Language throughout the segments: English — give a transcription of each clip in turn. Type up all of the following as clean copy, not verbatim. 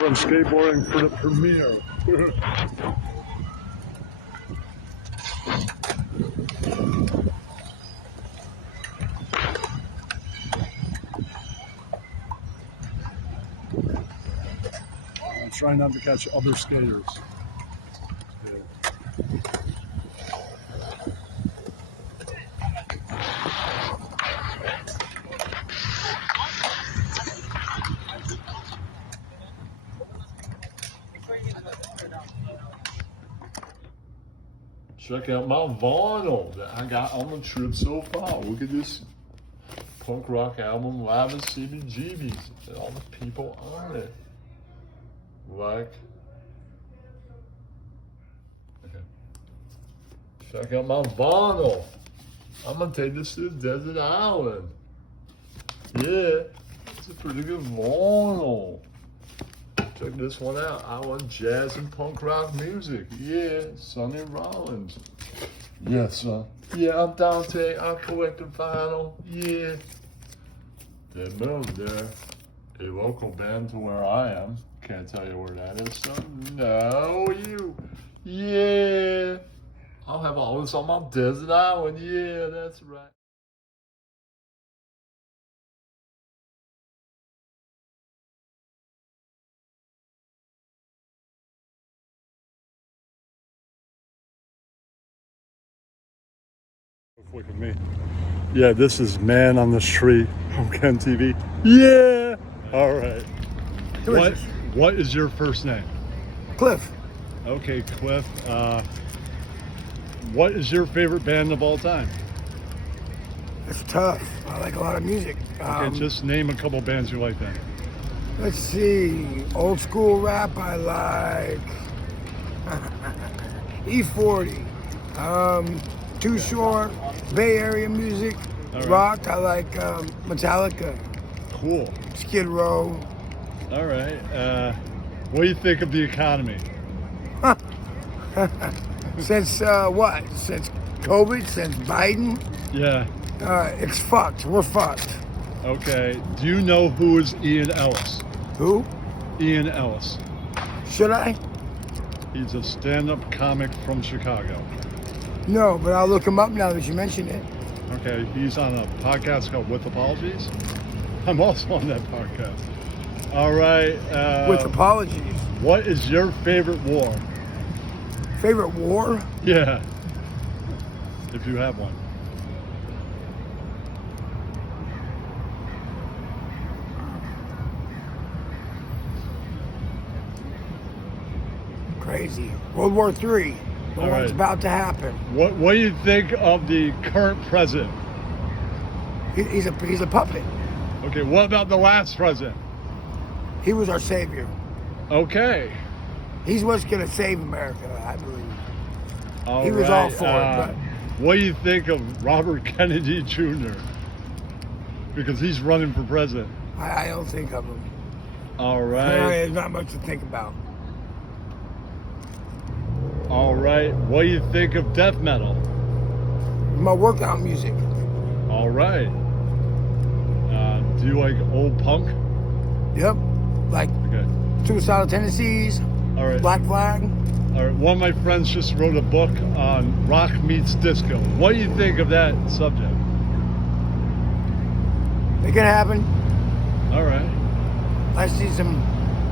from skateboarding for the premiere. I'm trying not to catch other skaters. Check out my vinyl that I got on the trip so far. Look at this punk rock album, Live at CBGB's, and all the people on it. Like, okay. Check out my vinyl. I'm gonna take this to the desert island. Yeah, it's a pretty good vinyl. Check this one out. I want jazz and punk rock music. Yeah, Sonny Rollins. Yes, son. Yeah, I'm Dante. I collected vinyl. Yeah. They moved there. A local band to where I am. Can't tell you where that is, son. No, you. Yeah. I'll have all this on my desert island. Yeah, that's right. Look at me. Yeah, this is Man on the Street on Ken TV. Yeah. All right. What is your first name? Cliff. Okay, Cliff. What is your favorite band of all time? It's tough. I like a lot of music. Okay, just name a couple bands you like then. Let's see. Old school rap, I like E40. Too Short. Bay Area music. Right. Rock, I like Metallica. Cool. Skid Row. All right. What do you think of the economy? Since what? Since COVID? Since Biden? Yeah. It's fucked. We're fucked. Okay. Do you know who is Ian Ellis? Who? Ian Ellis. Should I? He's a stand-up comic from Chicago. No, but I'll look him up now that you mention it. Okay. He's on a podcast called With Apologies. I'm also on that podcast. All right. With apologies. What is your favorite war? Favorite war? Yeah. If you have one. Crazy. World War III. The All one's right. about to happen. What do you think of the current president? He's a puppet. Okay, what about the last president? He was our savior. Okay. He's what's gonna save America, I believe. All He was right. all for it, What do you think of Robert Kennedy Jr.? Because he's running for president. I don't think of him. All right. There's not much to think about. All right. What do you think of death metal? My workout music. All right. Do you like old punk? Yep. Like Okay. Suicidal Tendencies, All right. Black Flag. All right. One of my friends just wrote a book on rock meets disco. What do you think of that subject? It can happen. All right. I see some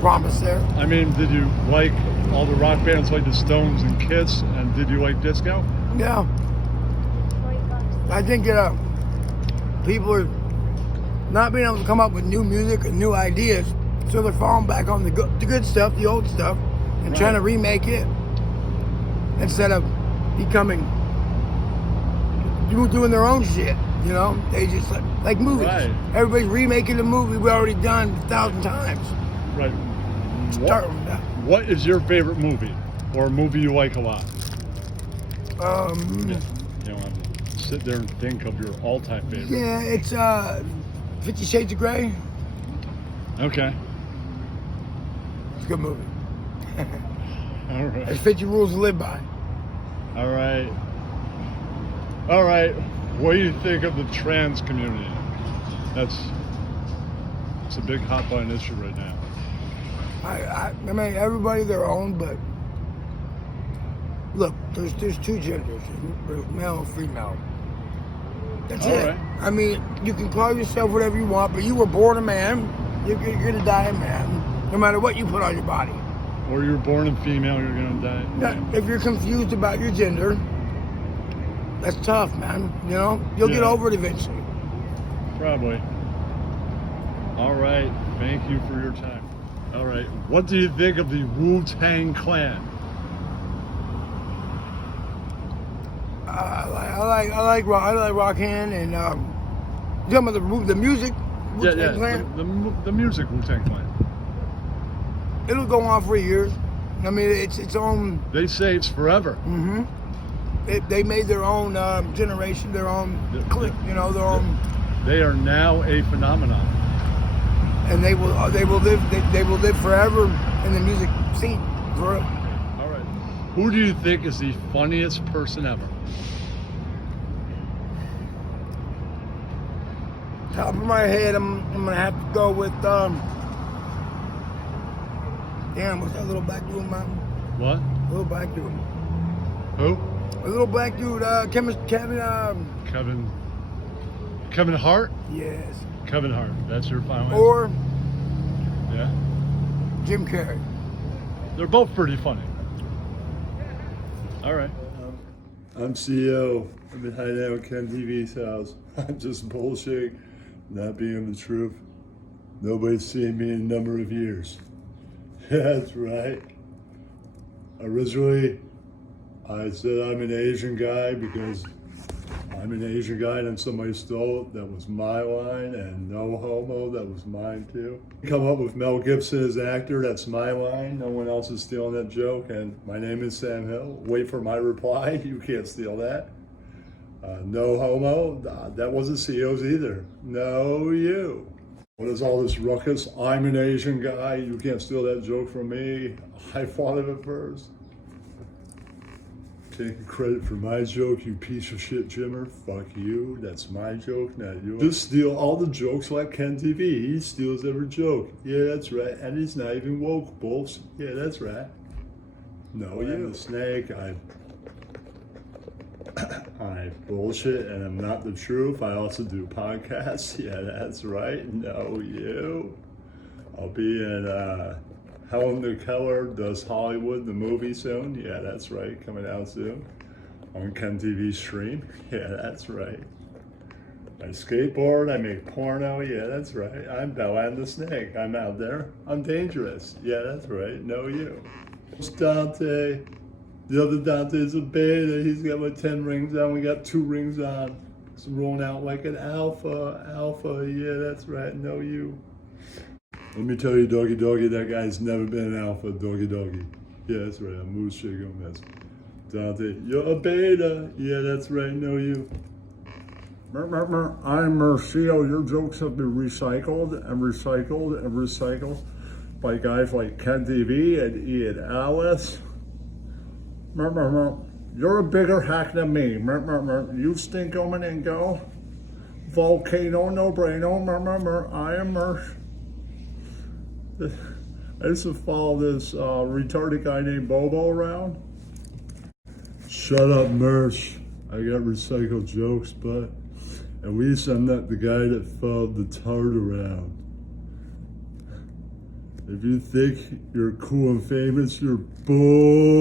promise there. I mean, did you like all the rock bands like the Stones and Kiss, and did you like disco? Yeah. I think people are not being able to come up with new music and new ideas, so they're falling back on the good stuff, the old stuff, and trying to remake it instead of doing their own shit. You know, they just like movies. Right. Everybody's remaking a movie we already done 1,000 times. Right. Start with that. What is your favorite movie, or a movie you like a lot? Yeah. You don't have to sit there and think of your all-time favorite. Yeah, it's 50 Shades of Grey. Okay. It's a good movie. All right. There's 50 rules to live by. All right. All right. What do you think of the trans community? It's a big hot button issue right now. I mean, everybody their own, but look, there's two genders, there's male and female. That's All it. right. I mean, you can call yourself whatever you want, but you were born a man. You're gonna die a man, no matter what you put on your body. Or you're born a female, you're gonna die. Now, if you're confused about your gender, that's tough, man. You know, you'll get Yeah. over it eventually. Probably. All right. Thank you for your time. All right. What do you think of the Wu-Tang Clan? I like Rockhand and you talking about the music. Yeah, Wu-Tang Clan? the music Wu-Tang Clan. It'll go on for years. I mean, it's its own. They say it's forever. Mm-hmm. They made their own generation, their own clique. You know, their own. They are now a phenomenon. And they will live forever in the music scene. Forever. All right. Who do you think is the funniest person ever? Top of my head, I'm gonna have to go with damn, what's that little black dude, man? What? Little black dude. Who? A little black dude, Kevin. Kevin Hart? Yes. Kevin Hart. That's your final answer? Or Yeah. Jim Carrey. They're both pretty funny. All right. I'm CEO. I've been hiding out at Ken TV's house. I'm just bullshitting, not being the truth. Nobody's seen me in a number of years. That's right. Originally, I said I'm an Asian guy because I'm an Asian guy, and then somebody stole it. That was my line, and no homo, that was mine too. Come up with Mel Gibson as actor, that's my line. No one else is stealing that joke, and my name is Sam Hill. Wait for my reply, you can't steal that. No homo, that wasn't CEO's either. No you. What is all this ruckus? I'm an Asian guy, you can't steal that joke from me. I thought of it first. Taking credit for my joke, you piece of shit, Jimmer. Fuck you. That's my joke, not yours. Just steal all the jokes like Ken TV. He steals every joke. Yeah, that's right. And he's not even woke, bulls. Yeah, that's right. No, you. The snake. I bullshit, and I'm not the truth. I also do podcasts. Yeah, that's right. No, you. I'll be in Hellen the Byrd Does Hollywood, the movie soon. Yeah, that's right, coming out soon. On Ken TV stream. Yeah, that's right. I skateboard, I make porno. Yeah, that's right. I'm Bella and the Snake. I'm out there. I'm dangerous. Yeah, that's right. No, you. It's Dante. The other Dante is a beta. He's got like 10 rings on. We got 2 rings on. It's rolling out like an alpha. Alpha. Yeah, that's right. No, you. Let me tell you, doggy, that guy's never been an alpha, doggy. Yeah, that's right, I'm Moose Shake Gomez. Dante, you're a beta. Yeah, that's right, no you. I'm CEO. Your jokes have been recycled by guys like Ken TV and Ian Alice. You're a bigger hack than me. You stinko meningo. Volcano no braino. I am Mersh. I used to follow this retarded guy named Bobo around. Shut up, Mersh. I got recycled jokes, but at least I'm not the guy that followed the tard around. If you think you're cool and famous, you're bullshitting.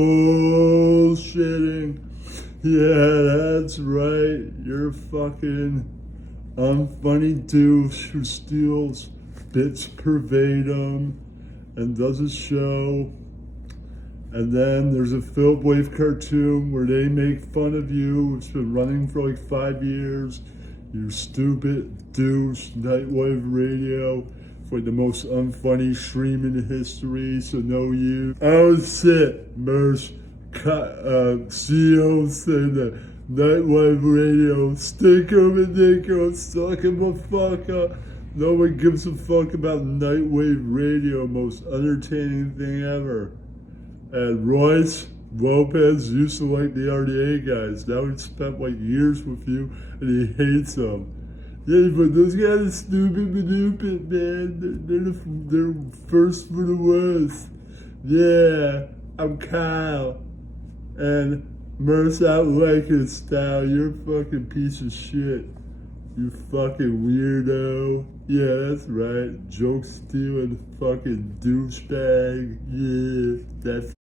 Yeah, that's right. You're fucking unfunny douche who steals bits verbatim and does a show. And then there's a Phil Wave cartoon where they make fun of you. It's been running for like 5 years. You stupid douche, Nightwave Radio. It's like the most unfunny stream in history, so no you. Oh shit, Mersh. CEO said that Nightwave Radio, stinko medinko, suck him a fuck up. No one gives a fuck about Nightwave Radio, most entertaining thing ever. And Royce Lopez used to like the RDA guys. Now he's spent like years with you and he hates them. Yeah, but those guys are stupid, man. They're first for the West. Yeah, I'm Kyle. And Merce out like it style. You're a fucking piece of shit. You fucking weirdo. Yeah, that's right. Joke stealing fucking douchebag. Yeah, that's.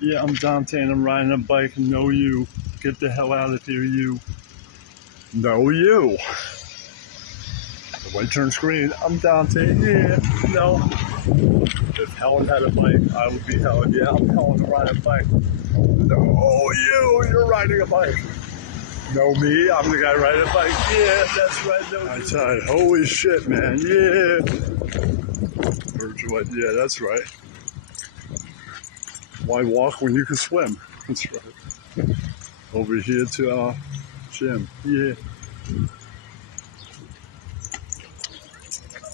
Yeah, I'm Dante and I'm riding a bike. No, you. Get the hell out of here, you. No, you. The white turns green. I'm Dante. Yeah, no. If Helen had a bike, I would be Helen. Yeah, I'm Helen to ride a bike. No, you're riding a bike. No, me, I'm the guy riding a bike. Yeah, that's right. No, I said, holy shit, man. Yeah. Birds are white. Yeah, that's right. Why walk when you can swim? That's right. Over here to Jim. Yeah.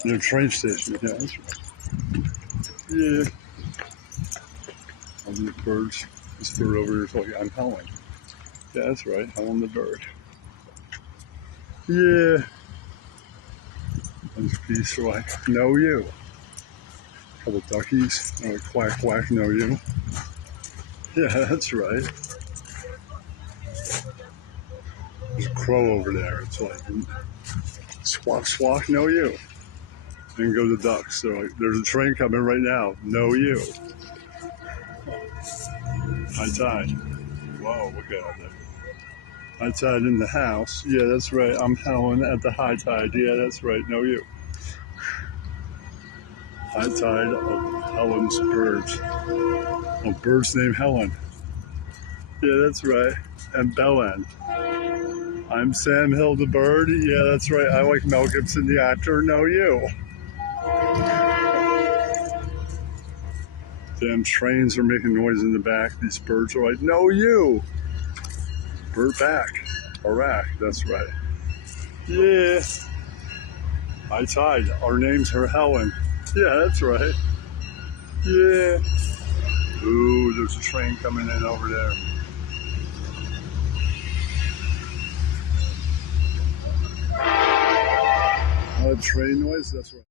Near train station. Yeah, that's right. Yeah. I'm the birds. This bird over here is like, I'm Helen. Yeah, that's right. Hellen the Byrd. Yeah. There's geese are like, know you. A couple duckies. They're like, quack, quack, know you. Yeah, that's right. There's a crow over there. It's like, squawk, squawk, know you. And go the ducks. They're like, there's a train coming right now. Know you. High tide. Whoa, look at all that. High tide in the house. Yeah, that's right. I'm Helen at the high tide. Yeah, that's right. Know you. High tide of Helen's birds. Oh, birds named Helen. Yeah, that's right. And Belen. I'm Sam Hill the Bird. Yeah, that's right. I like Mel Gibson, the actor. Know you. Damn trains are making noise in the back. These birds are like, know you. Bird back. Iraq. That's right. Yeah. High tide. Our names are Helen. Yeah, that's right. Yeah. Ooh, there's a train coming in over there. Train noise? That's right.